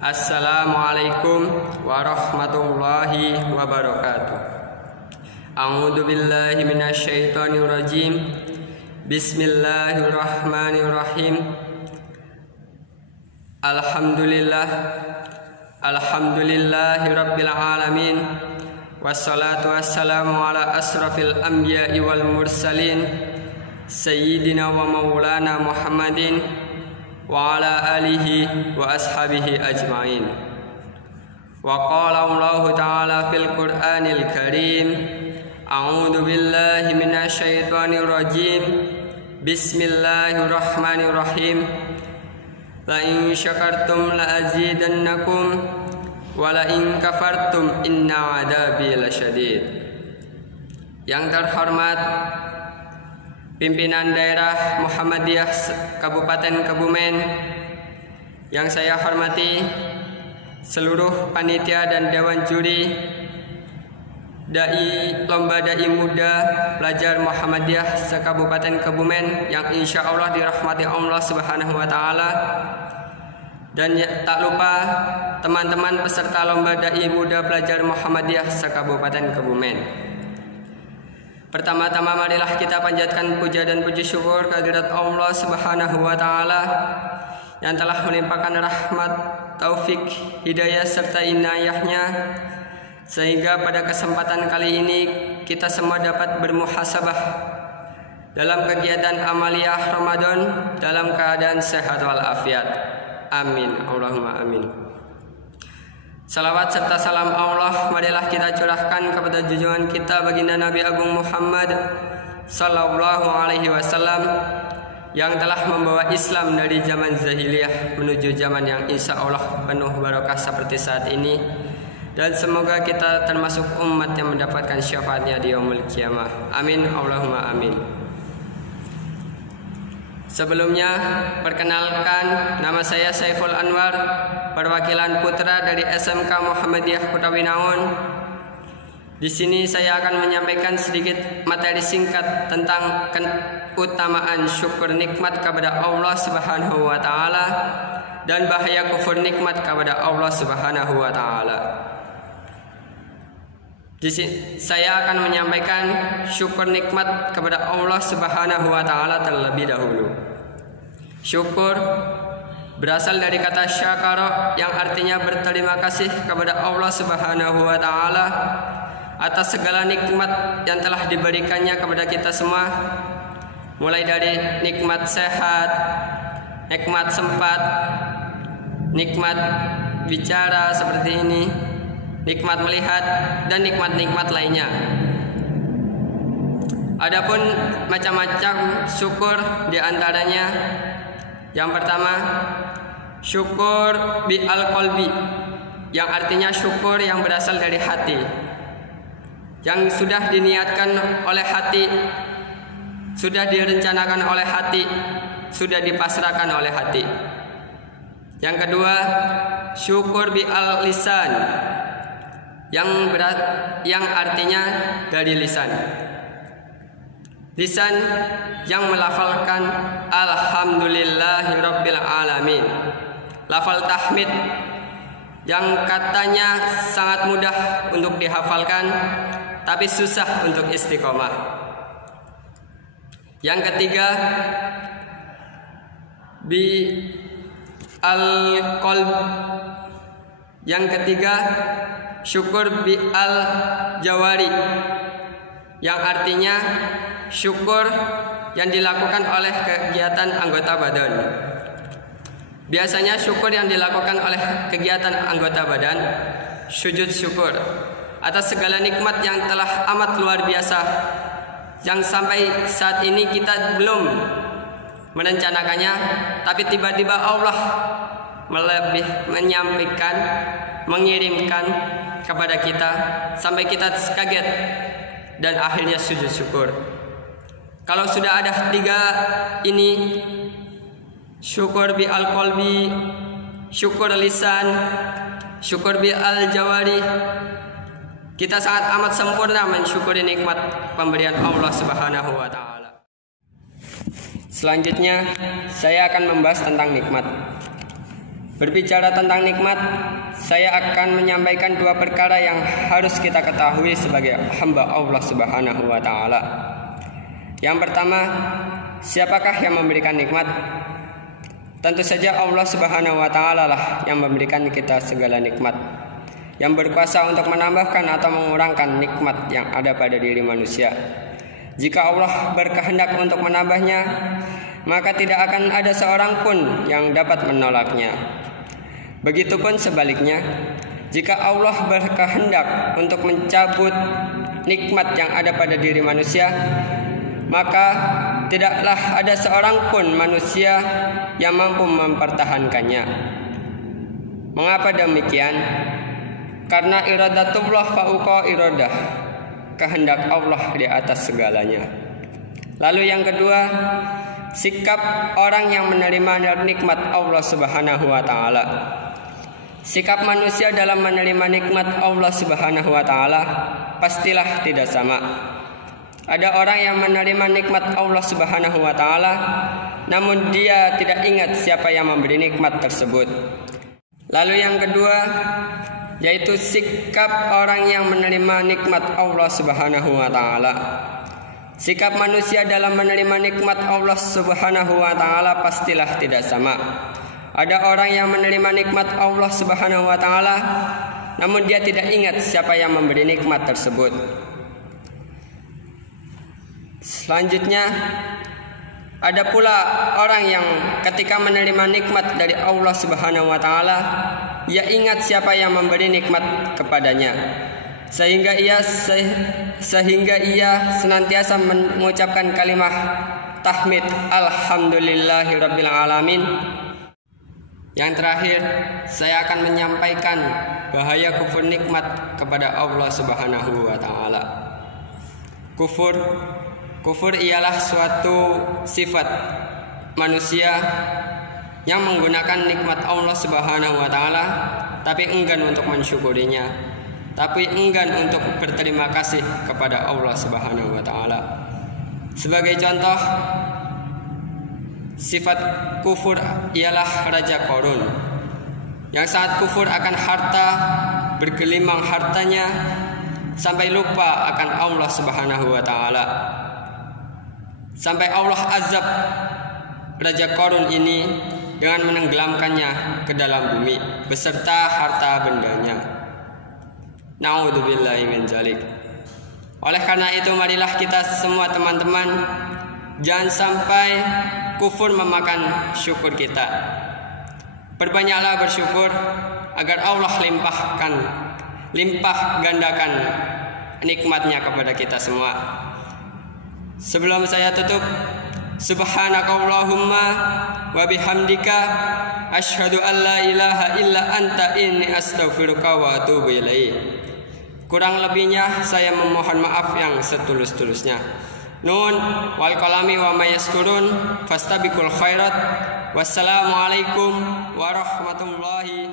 Assalamualaikum warahmatullahi wabarakatuh. A'udzu billahi minasyaitonir rajim. Bismillahirrahmanirrahim. Alhamdulillahi rabbil alamin. Wassalatu wassalamu ala asrafil anbiya'i wal mursalin sayyidina wa maulana Muhammadin wa ala alihi wa ashabihi ajma'in. Wa qala Allah ta'ala fil Qur'anil Karim, a'udzu billahi minasyaitonir rajim. Bismillahirrahmanirrahim. La in syakartum la azidannakum wa la in kafartum inna 'adzabi lasyadid. Yang terhormat pimpinan daerah Muhammadiyah Kabupaten Kebumen, yang saya hormati seluruh panitia dan dewan juri lomba dai muda pelajar Muhammadiyah se-Kabupaten Kebumen yang insya Allah dirahmati Allah Subhanahu wa Ta'ala, dan tak lupa teman-teman peserta lomba dai muda pelajar Muhammadiyah se-Kabupaten Kebumen. Pertama-tama marilah kita panjatkan puja dan puji syukur kehadirat Allah Subhanahu wa Ta'ala yang telah melimpahkan rahmat, taufik, hidayah serta inayahnya, sehingga pada kesempatan kali ini kita semua dapat bermuhasabah dalam kegiatan amaliyah Ramadan dalam keadaan sehat walafiat. Amin, Allahumma amin. Salawat serta salam Allah marilah kita curahkan kepada junjungan kita baginda Nabi Agung Muhammad sallallahu alaihi wasallam yang telah membawa Islam dari zaman jahiliyah menuju zaman yang insya Allah penuh barokah seperti saat ini, dan semoga kita termasuk umat yang mendapatkan syafaatnya di yaumul qiyamah. Amin, Allahumma amin. Sebelumnya, perkenalkan, nama saya Saiful Anwar, perwakilan putra dari SMK Muhammadiyah Kota Winangun. Di sini saya akan menyampaikan sedikit materi singkat tentang keutamaan syukur nikmat kepada Allah Subhanahu wa Ta'ala dan bahaya kufur nikmat kepada Allah Subhanahu wa Ta'ala. Saya akan menyampaikan syukur nikmat kepada Allah Subhanahu wa Ta'ala terlebih dahulu. Syukur berasal dari kata syakara yang artinya berterima kasih kepada Allah Subhanahu wa Ta'ala atas segala nikmat yang telah diberikannya kepada kita semua, mulai dari nikmat sehat, nikmat sempat, nikmat bicara seperti ini, nikmat melihat, dan nikmat-nikmat lainnya. Adapun macam-macam syukur diantaranya, yang pertama syukur bi al-qalbi, yang artinya syukur yang berasal dari hati, yang sudah diniatkan oleh hati, sudah direncanakan oleh hati, sudah dipasrahkan oleh hati. Yang kedua syukur bi al-lisan, yang artinya dari lisan. Lisan yang melafalkan alhamdulillahirabbil alamin. Lafal tahmid yang katanya sangat mudah untuk dihafalkan tapi susah untuk istiqomah. Yang ketiga bi al-qalb. Yang ketiga syukur bi al-jawari, yang artinya syukur yang dilakukan oleh kegiatan anggota badan. Biasanya syukur yang dilakukan oleh kegiatan anggota badan, sujud syukur atas segala nikmat yang telah amat luar biasa, yang sampai saat ini kita belum merencanakannya, tapi tiba-tiba Allah menyampaikan, mengirimkan kepada kita sampai kita kaget dan akhirnya sujud syukur. Kalau sudah ada tiga ini, syukur bi al-qalbi, syukur lisan, syukur bi al-jawari, kita sangat amat sempurna mensyukuri nikmat pemberian Allah Subhanahu wa Ta'ala. Selanjutnya saya akan membahas tentang nikmat. Berbicara tentang nikmat, saya akan menyampaikan dua perkara yang harus kita ketahui sebagai hamba Allah Subhanahu wa taala. Yang pertama, siapakah yang memberikan nikmat? Tentu saja Allah Subhanahu wa taala lah yang memberikan kita segala nikmat, yang berkuasa untuk menambahkan atau mengurangkan nikmat yang ada pada diri manusia. Jika Allah berkehendak untuk menambahnya, maka tidak akan ada seorang pun yang dapat menolaknya. Begitupun sebaliknya, jika Allah berkehendak untuk mencabut nikmat yang ada pada diri manusia, maka tidaklah ada seorang pun manusia yang mampu mempertahankannya. Mengapa demikian? Karena iradatullah fauqa iradah, kehendak Allah di atas segalanya. Lalu yang kedua, sikap orang yang menerima nikmat Allah Subhanahu wa taala. Sikap manusia dalam menerima nikmat Allah Subhanahu wa taala pastilah tidak sama. Ada orang yang menerima nikmat Allah Subhanahu wa taala, namun dia tidak ingat siapa yang memberi nikmat tersebut. Lalu yang kedua, yaitu sikap orang yang menerima nikmat Allah Subhanahu wa taala. Sikap manusia dalam menerima nikmat Allah Subhanahu wa taala pastilah tidak sama. Ada orang yang menerima nikmat Allah Subhanahu wa taala, namun dia tidak ingat siapa yang memberi nikmat tersebut. Selanjutnya, ada pula orang yang ketika menerima nikmat dari Allah Subhanahu wa taala, ia ingat siapa yang memberi nikmat kepadanya, sehingga ia senantiasa mengucapkan kalimat tahmid alhamdulillahirabbil alamin. Yang terakhir, saya akan menyampaikan bahaya kufur nikmat kepada Allah Subhanahu wa taala. Kufur ialah suatu sifat manusia yang menggunakan nikmat Allah Subhanahu wa taala tapi enggan untuk mensyukurinya, tapi enggan untuk berterima kasih kepada Allah Subhanahu wa taala. Sebagai contoh, sifat kufur ialah Raja Qarun yang saat kufur akan harta, bergelimang hartanya sampai lupa akan Allah Subhanahu wa taala. Sampai Allah azab Raja Qarun ini dengan menenggelamkannya ke dalam bumi beserta harta bendanya. Na'udzubillahi min dzalik. Oleh karena itu, marilah kita semua teman-teman jangan sampai kufur memakan syukur kita. Perbanyaklah bersyukur agar Allah limpah gandakan nikmatnya kepada kita semua. Sebelum saya tutup, subhanakallahumma wa bihamdika asyhadu an la ilaha illa anta inni astaghfiruka wa atubu ilaik. Kurang lebihnya saya memohon maaf yang setulus-tulusnya. Nun wal qalami wa may yaskurun fastabiqul khairat. Wassalamualaikum warahmatullahi